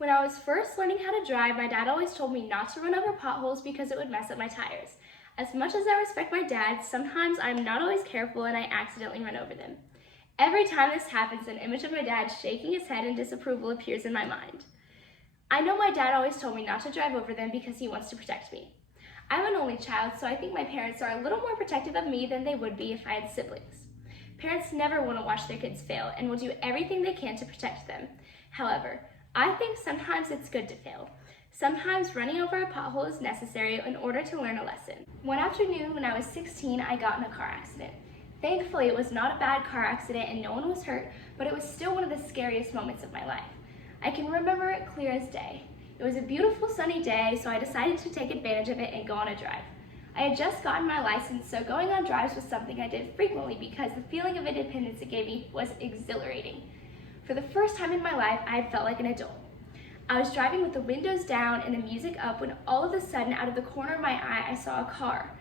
When I was first learning how to drive, my dad always told me not to run over potholes because it would mess up my tires. As much as I respect my dad, sometimes I'm not always careful and I accidentally run over them. Every time this happens, an image of my dad shaking his head in disapproval appears in my mind. I know my dad always told me not to drive over them because he wants to protect me. I'm an only child, so I think my parents are a little more protective of me than they would be if I had siblings. Parents never want to watch their kids fail and will do everything they can to protect them. However, I think sometimes it's good to fail. Sometimes running over a pothole is necessary in order to learn a lesson. One afternoon when I was 16, I got in a car accident. Thankfully, it was not a bad car accident and no one was hurt, but it was still one of the scariest moments of my life. I can remember it clear as day. It was a beautiful sunny day, so I decided to take advantage of it and go on a drive. I had just gotten my license, so going on drives was something I did frequently because the feeling of independence it gave me was exhilarating. For the first time in my life, I had felt like an adult. I was driving with the windows down and the music up when all of a sudden, out of the corner of my eye, I saw a car.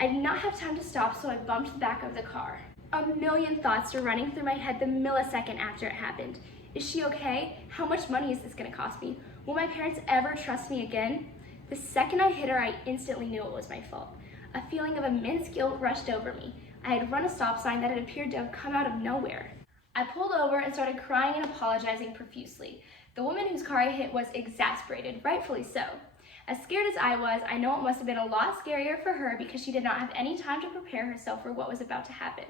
I did not have time to stop, so I bumped the back of the car. A million thoughts were running through my head the millisecond after it happened. Is she okay? How much money is this going to cost me? Will my parents ever trust me again? The second I hit her, I instantly knew it was my fault. A feeling of immense guilt rushed over me. I had run a stop sign that had appeared to have come out of nowhere. I pulled over and started crying and apologizing profusely. The woman whose car I hit was exasperated, rightfully so. As scared as I was, I know it must have been a lot scarier for her because she did not have any time to prepare herself for what was about to happen.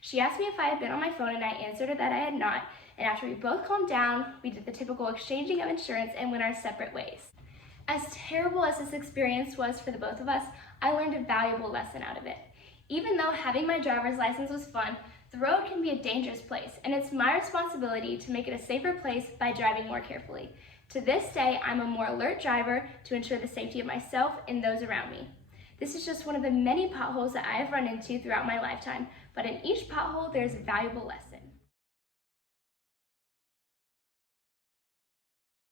She asked me if I had been on my phone and I answered her that I had not, and after we both calmed down, we did the typical exchanging of insurance and went our separate ways. As terrible as this experience was for the both of us, I learned a valuable lesson out of it. Even though having my driver's license was fun, the road can be a dangerous place, and it's my responsibility to make it a safer place by driving more carefully. To this day, I'm a more alert driver to ensure the safety of myself and those around me. This is just one of the many potholes that I have run into throughout my lifetime, but in each pothole, there's a valuable lesson.